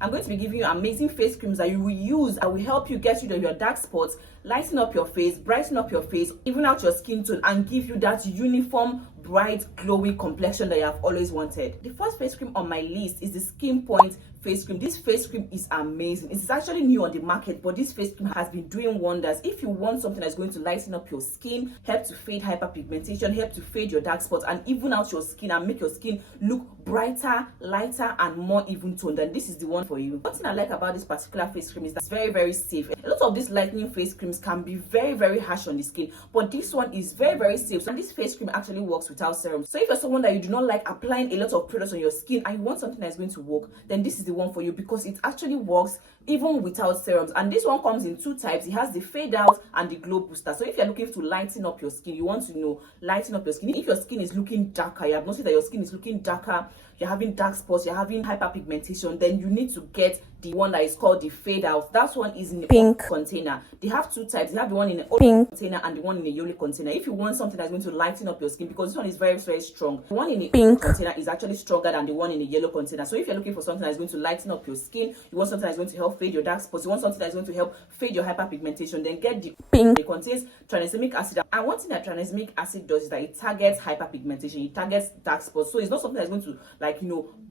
I'm going to be giving you amazing face creams that you will use that will help you get rid of your dark spots, lighten up your face, brighten up your face, even out your skin tone, and give you that uniform, bright, glowy complexion that you have always wanted. The first face cream on my list is the Skeenpoint face cream. This face cream is amazing. It's actually new on the market, but this face cream has been doing wonders. If you want something that's going to lighten up your skin, help to fade hyperpigmentation, help to fade your dark spots, and even out your skin and make your skin look brighter, lighter, and more even toned, then this is the one for you. One thing I like about this particular face cream is that it's very, very safe. A lot of these lightening face creams can be very, very harsh on the skin, but this one is very, very safe. So this face cream actually works without serum. So if you're someone that you do not like applying a lot of products on your skin and you want something that's going to work, then this is the one for you, because it actually works even without serums. And this one comes in two types. It has the fade out and the glow booster. So if you're looking to lighten up your skin, you want to lighten up your skin. If your skin is looking darker, you have noticed that your skin is looking darker, you're having dark spots, you're having hyperpigmentation, then you need to get the one that is called the fade out. That one is in a pink container. They have two types. They have the one in a pink container and the one in a yellow container. If you want something that's going to lighten up your skin, because this one is very, very strong, the one in a pink container is actually stronger than the one in a yellow container. So if you're looking for something that's going to lighten up your skin, you want something that's going to help fade your dark spots, you want something that's going to help fade your hyperpigmentation, then get the pink. It contains tranexamic acid, and one thing that tranexamic acid does is that it targets hyperpigmentation, it targets dark spots. So it's not something that's going to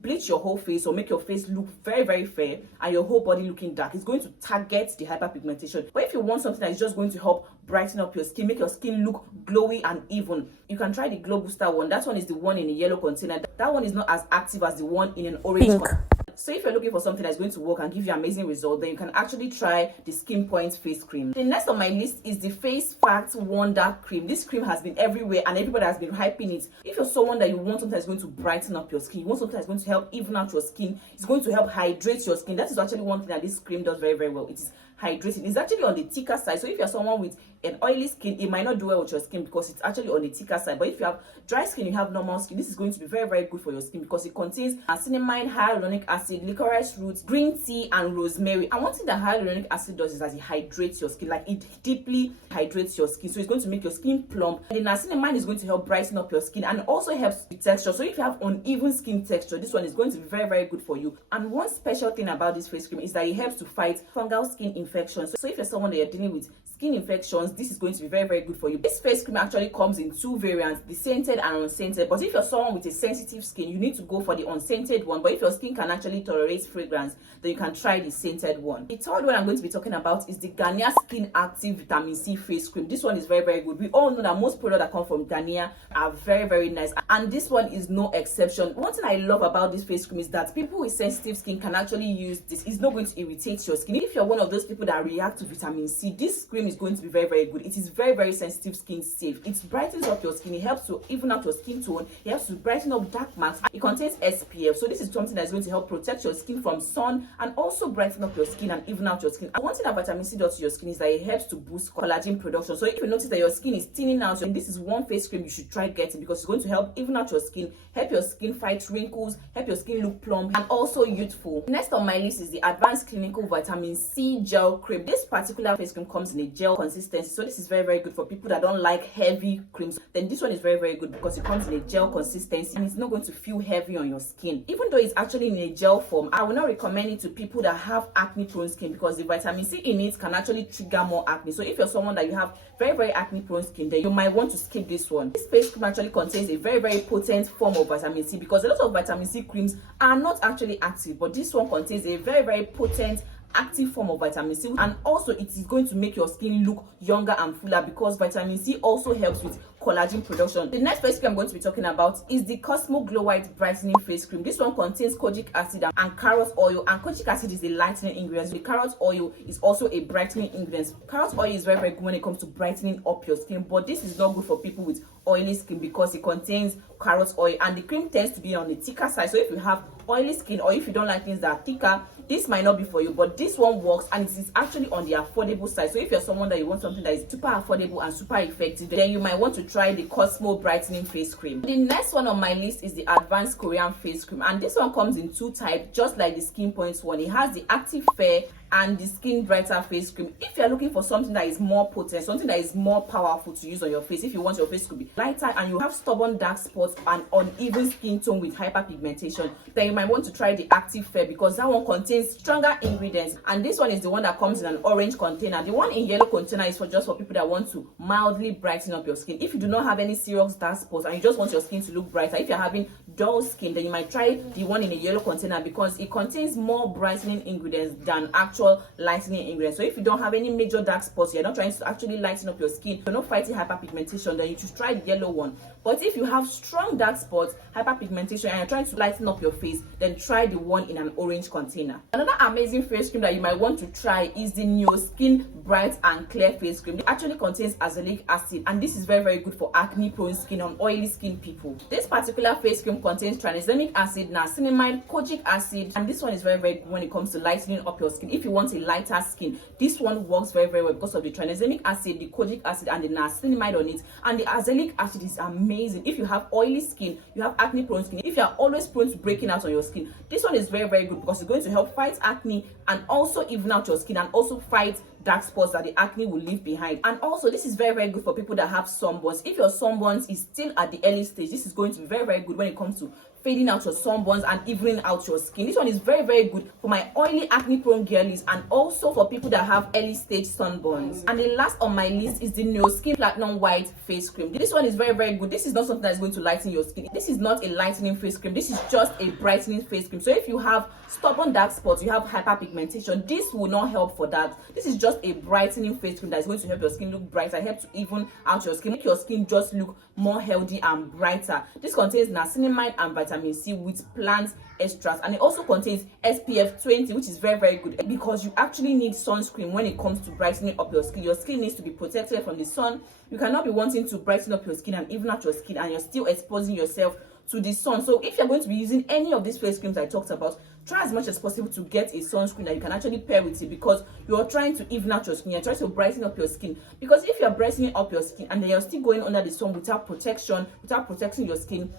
bleach your whole face or make your face look very, very fair and your whole body looking dark. It's going to target the hyperpigmentation. But if you want something that is just going to help brighten up your skin, make your skin look glowy and even, you can try the glow booster one. That one is the one in a yellow container. That one is not as active as the one in an orange container. So if you're looking for something that's going to work and give you amazing results, then you can actually try the Skeenpoint face cream. The next on my list is the Face Fact Wonder Cream. This cream has been everywhere and everybody has been hyping it. If you're someone that you want something that's going to brighten up your skin, you want something that's going to help even out your skin, it's going to help hydrate your skin. That is actually one thing that this cream does very, very well. It is hydrating. It's actually on the thicker side. So if you're someone with an oily skin, it might not do well with your skin because it's actually on the thicker side. But if you have dry skin, you have normal skin, this is going to be very, very good for your skin because it contains niacinamide, hyaluronic acid, licorice roots, green tea, and rosemary. And one thing that hyaluronic acid does is that it hydrates your skin. Like, it deeply hydrates your skin. So it's going to make your skin plump. And the niacinamide is going to help brighten up your skin and also helps with texture. So if you have uneven skin texture, this one is going to be very, very good for you. And one special thing about this face cream is that it helps to fight fungal skin infections. So if you're someone that you're dealing with skin infections, this is going to be very, very good for you. This face cream actually comes in two variants, the scented and unscented. But if you're someone with a sensitive skin, you need to go for the unscented one. But if your skin can actually tolerate fragrance, then you can try the scented one. The third one I'm going to be talking about is the Garnier Skin Active Vitamin C face cream. This one is very, very good. We all know that most products that come from Garnier are very, very nice, and this one is no exception. One thing I love about this face cream is that people with sensitive skin can actually use this. It's not going to irritate your skin. If you're one of those people that react to vitamin C, this cream is going to be very, very good. It is very, very sensitive skin safe. It brightens up your skin. It helps to even out your skin tone. It helps to brighten up dark marks. It contains SPF, so this is something that's going to help protect your skin from sun and also brighten up your skin and even out your skin. And one thing that vitamin C does to your skin is that it helps to boost collagen production. So if you notice that your skin is thinning out, then this is one face cream you should try getting because it's going to help even out your skin, help your skin fight wrinkles, help your skin look plump and also youthful. Next on my list is the Advanced Clinical Vitamin C Gel Cream. This particular face cream comes in a gel consistency, so this is very, very good for people that don't like heavy creams. Then this one is very, very good because it comes in a gel consistency and it's not going to feel heavy on your skin. Even though it's actually in a gel form, I will not recommend it to people that have acne prone skin because the vitamin C in it can actually trigger more acne. So if you're someone that you have very, very acne prone skin, then you might want to skip this one. This face cream actually contains a very, very potent form of vitamin C because a lot of vitamin C creams are not actually active, but this one contains a very, very potent active form of vitamin C, and also it is going to make your skin look younger and fuller because vitamin C also helps with collagen production. The next face cream I'm going to be talking about is the Cosmo Glow White Brightening Face Cream. This one contains kojic acid and carrot oil, and kojic acid is a lightening ingredient. The carrot oil is also a brightening ingredient. Carrot oil is very, very good when it comes to brightening up your skin, but this is not good for people with oily skin because it contains carrot oil and the cream tends to be on the thicker side. So if you have oily skin or if you don't like things that are thicker, this might not be for you, but this one works and it is actually on the affordable side. So if you're someone that you want something that is super affordable and super effective, then you might want to try the Cosmo Brightening Face Cream. The next one on my list is the Advanced Korean Face Cream, and this one comes in two types, just like the Skeenpoint one. It has the Active Fair and the Skin Brighter Face Cream. If you're looking for something that is more potent, something that is more powerful to use on your face, if you want your face to be lighter and you have stubborn dark spots spots and uneven skin tone with hyperpigmentation, then you might want to try the Active Fair, because that one contains stronger ingredients, and this one is the one that comes in an orange container. The one in yellow container is for just for people that want to mildly brighten up your skin. If you do not have any serious dark spots and you just want your skin to look brighter, if you're having dull skin, then you might try the one in a yellow container, because it contains more brightening ingredients than actual lightening ingredients. So if you don't have any major dark spots, you're not trying to actually lighten up your skin, you're not fighting hyperpigmentation, then you should try the yellow one. But if you have strong dark spots, hyperpigmentation, and you're trying to lighten up your face, then try the one in an orange container. Another amazing face cream that you might want to try is the Neo Skin Bright and Clear Face Cream. It actually contains azelaic acid, and this is very good for acne prone skin and oily skin people. This particular face cream contains tranexamic acid, niacinamide, kojic acid, and this one is very good when it comes to lightening up your skin. If you want a lighter skin, this one works very well because of the tranexamic acid, the kojic acid, and the niacinamide on it. And the azelaic acid is amazing if you have oily skin, you have acne prone skin, if you are always prone to breaking out on your skin. This one is very good because it's going to help fight acne and also even out your skin, and also fight dark spots that the acne will leave behind. And also this is very good for people that have sunburns. If your sunburns is still at the early stage, this is going to be very good when it comes to fading out your sunburns and evening out your skin. This one is very good for my oily acne prone girlies, and also for people that have early stage sunburns. And the last on my list is the Neo Skin Platinum White Face Cream. This one is very good. This is not something that is going to lighten your skin. This is not a lightening face cream. This is just a brightening face cream. So if you have stubborn dark spots, you have hyperpigmentation, this will not help for that. This is just a brightening face cream that is going to help your skin look brighter, help to even out your skin, make your skin just look more healthy and brighter. This contains niacinamide and vitamin C with plant extracts, and it also contains SPF 20, which is very good because you actually need sunscreen when it comes to brightening up your skin. Your skin needs to be protected from the sun. You cannot be wanting to brighten up your skin and even out your skin and you're still exposing yourself to the sun. So if you're going to be using any of these face creams I talked about, try as much as possible to get a sunscreen that you can actually pair with it, because you're trying to even out your skin, you're trying to brighten up your skin. Because if you're brightening up your skin and then you're still going under the sun without protection, without protecting your skin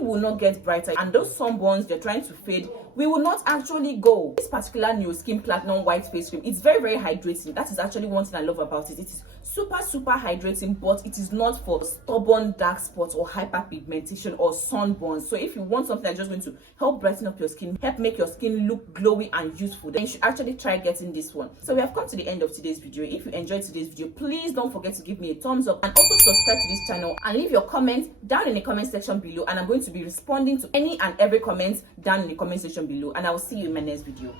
will not get brighter, and those sunburns you're trying to fade will not actually go. This particular Neo Skin Platinum White Face Cream, it's very hydrating. That is actually one thing I love about it. It is super hydrating, but it is not for stubborn dark spots or hyperpigmentation or sunburns. So if you want something that's just going to help brighten up your skin, help make your skin look glowy and youthful, then you should actually try getting this one. So we have come to the end of today's video. If you enjoyed today's video, please don't forget to give me a thumbs up, and also subscribe to this channel and leave your comments down in the comment section below, and I'm going to be responding to any and every comment down in the comment section below, and I will see you in my next video.